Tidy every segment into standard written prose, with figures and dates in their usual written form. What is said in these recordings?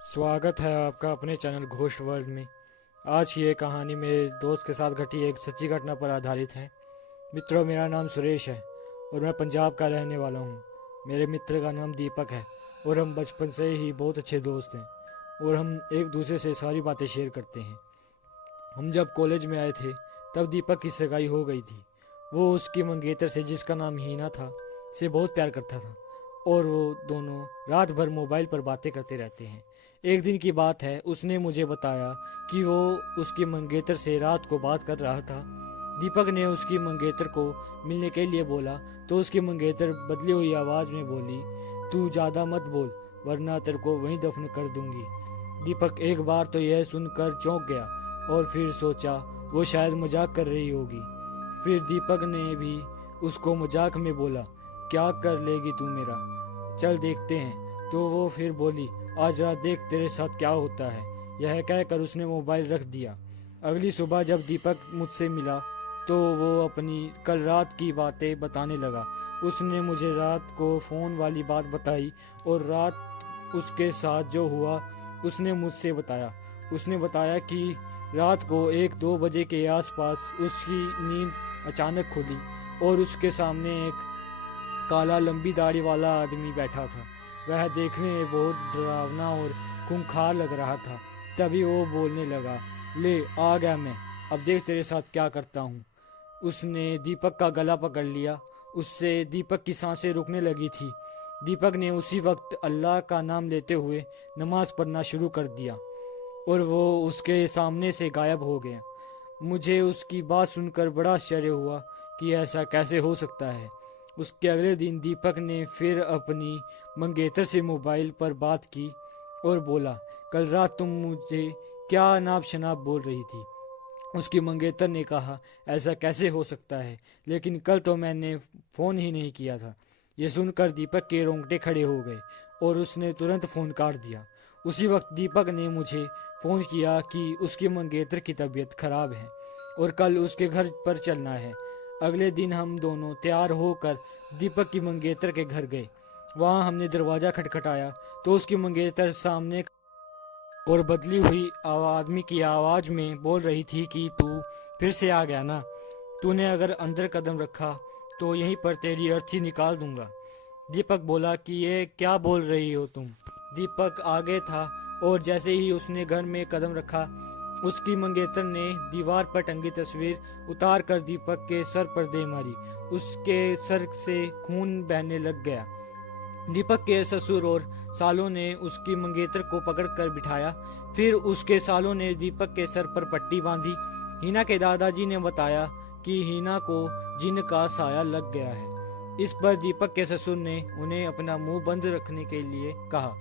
स्वागत है आपका अपने चैनल घोष वर्ल्ड में। आज की ये कहानी मेरे दोस्त के साथ घटी एक सच्ची घटना पर आधारित है। मित्रों, मेरा नाम सुरेश है और मैं पंजाब का रहने वाला हूँ। मेरे मित्र का नाम दीपक है और हम बचपन से ही बहुत अच्छे दोस्त हैं और हम एक दूसरे से सारी बातें शेयर करते हैं। हम जब कॉलेज में आए थे तब दीपक की सगाई हो गई थी। वो उसकी मंगेतर से, जिसका नाम हीना था, से बहुत प्यार करता था और वो दोनों रात भर मोबाइल पर बातें करते रहते हैं। एक दिन की बात है, उसने मुझे बताया कि वो उसकी मंगेतर से रात को बात कर रहा था। दीपक ने उसकी मंगेतर को मिलने के लिए बोला तो उसकी मंगेतर बदली हुई आवाज़ में बोली, तू ज़्यादा मत बोल वरना तेरे को वहीं दफन कर दूंगी। दीपक एक बार तो यह सुनकर चौंक गया और फिर सोचा वो शायद मजाक कर रही होगी। फिर दीपक ने भी उसको मजाक में बोला, क्या कर लेगी तू मेरा, चल देखते हैं। तो वो फिर बोली, आज रात देख तेरे साथ क्या होता है। यह कहकर उसने मोबाइल रख दिया। अगली सुबह जब दीपक मुझसे मिला तो वो अपनी कल रात की बातें बताने लगा। उसने मुझे रात को फ़ोन वाली बात बताई और रात उसके साथ जो हुआ उसने मुझसे बताया। उसने बताया कि रात को 1-2 बजे के आसपास उसकी नींद अचानक खुली और उसके सामने एक काला लंबी दाढ़ी वाला आदमी बैठा था। वह देखने में बहुत डरावना और खूंखार लग रहा था। तभी वो बोलने लगा, ले आ गया मैं, अब देख तेरे साथ क्या करता हूँ। उसने दीपक का गला पकड़ लिया। उससे दीपक की सांसें रुकने लगी थी। दीपक ने उसी वक्त अल्लाह का नाम लेते हुए नमाज पढ़ना शुरू कर दिया और वो उसके सामने से गायब हो गया। मुझे उसकी बात सुनकर बड़ा आश्चर्य हुआ कि ऐसा कैसे हो सकता है। उसके अगले दिन दीपक ने फिर अपनी मंगेतर से मोबाइल पर बात की और बोला, कल रात तुम मुझे क्या अनाप शनाप बोल रही थी। उसकी मंगेतर ने कहा, ऐसा कैसे हो सकता है, लेकिन कल तो मैंने फ़ोन ही नहीं किया था। ये सुनकर दीपक के रोंगटे खड़े हो गए और उसने तुरंत फ़ोन काट दिया। उसी वक्त दीपक ने मुझे फ़ोन किया कि उसकी मंगेतर की तबीयत खराब है और कल उसके घर पर चलना है। अगले दिन हम दोनों तैयार होकर दीपक की मंगेतर के घर गए। वहाँ हमने दरवाज़ा खटखटाया तो उसकी मंगेतर सामने और बदली हुई आदमी की आवाज़ में बोल रही थी कि तू फिर से आ गया ना, तूने अगर अंदर कदम रखा तो यहीं पर तेरी अर्थी निकाल दूंगा। दीपक बोला कि ये क्या बोल रही हो तुम। दीपक आगे था और जैसे ही उसने घर में कदम रखा उसकी मंगेतर ने दीवार पर टंगी तस्वीर उतार कर दीपक के सर पर दे मारी। उसके सर से खून बहने लग गया। दीपक के ससुर और सालों ने उसकी मंगेतर को पकड़कर बिठाया। फिर उसके सालों ने दीपक के सर पर पट्टी बांधी। हीना के दादाजी ने बताया कि हीना को जिन्न का साया लग गया है। इस पर दीपक के ससुर ने उन्हें अपना मुंह बंद रखने के लिए कहा।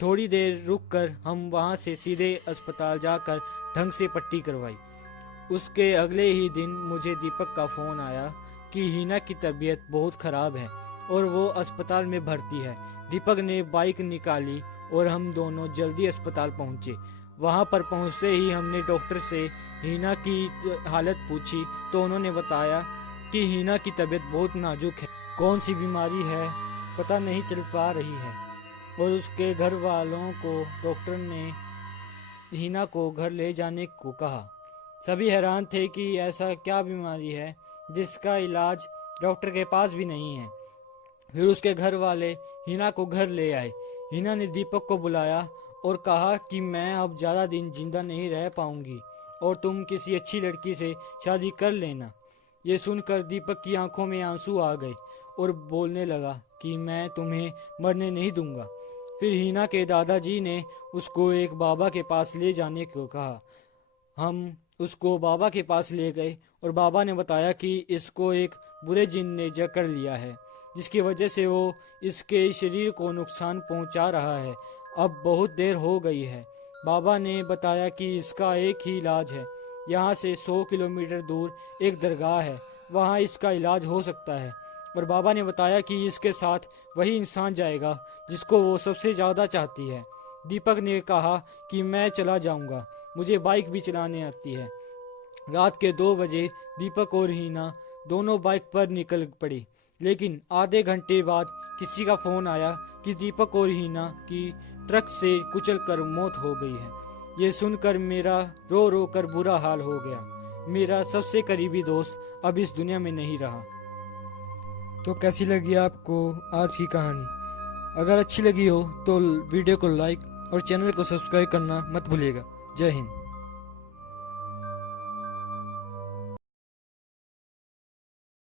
थोड़ी देर रुककर हम वहां से सीधे अस्पताल जाकर ढंग से पट्टी करवाई। उसके अगले ही दिन मुझे दीपक का फ़ोन आया कि हीना की तबीयत बहुत ख़राब है और वो अस्पताल में भर्ती है। दीपक ने बाइक निकाली और हम दोनों जल्दी अस्पताल पहुंचे। वहां पर पहुंचते ही हमने डॉक्टर से हीना की हालत पूछी तो उन्होंने बताया कि हीना की तबीयत बहुत नाजुक है, कौन सी बीमारी है पता नहीं चल पा रही है। और उसके घर वालों को डॉक्टर ने हीना को घर ले जाने को कहा। सभी हैरान थे कि ऐसा क्या बीमारी है जिसका इलाज डॉक्टर के पास भी नहीं है। फिर उसके घर वाले हीना को घर ले आए। हीना ने दीपक को बुलाया और कहा कि मैं अब ज़्यादा दिन जिंदा नहीं रह पाऊंगी और तुम किसी अच्छी लड़की से शादी कर लेना। ये सुनकर दीपक की आंखों में आंसू आ गए और बोलने लगा कि मैं तुम्हें मरने नहीं दूंगा। फिर हीना के दादाजी ने उसको एक बाबा के पास ले जाने को कहा। हम उसको बाबा के पास ले गए और बाबा ने बताया कि इसको एक बुरे जिन ने जकड़ लिया है, जिसकी वजह से वो इसके शरीर को नुकसान पहुंचा रहा है। अब बहुत देर हो गई है। बाबा ने बताया कि इसका एक ही इलाज है। यहाँ से 100 किलोमीटर दूर एक दरगाह है, वहाँ इसका इलाज हो सकता है। और बाबा ने बताया कि इसके साथ वही इंसान जाएगा जिसको वो सबसे ज़्यादा चाहती है। दीपक ने कहा कि मैं चला जाऊंगा, मुझे बाइक भी चलाने आती है। रात के 2 बजे दीपक और हीना दोनों बाइक पर निकल पड़े, लेकिन आधे घंटे बाद किसी का फ़ोन आया कि दीपक और हीना की ट्रक से कुचलकर मौत हो गई है। ये सुनकर मेरा रो रो कर बुरा हाल हो गया। मेरा सबसे करीबी दोस्त अब इस दुनिया में नहीं रहा। तो कैसी लगी आपको आज की कहानी? अगर अच्छी लगी हो तो वीडियो को लाइक और चैनल को सब्सक्राइब करना मत भूलिएगा। जय हिंद।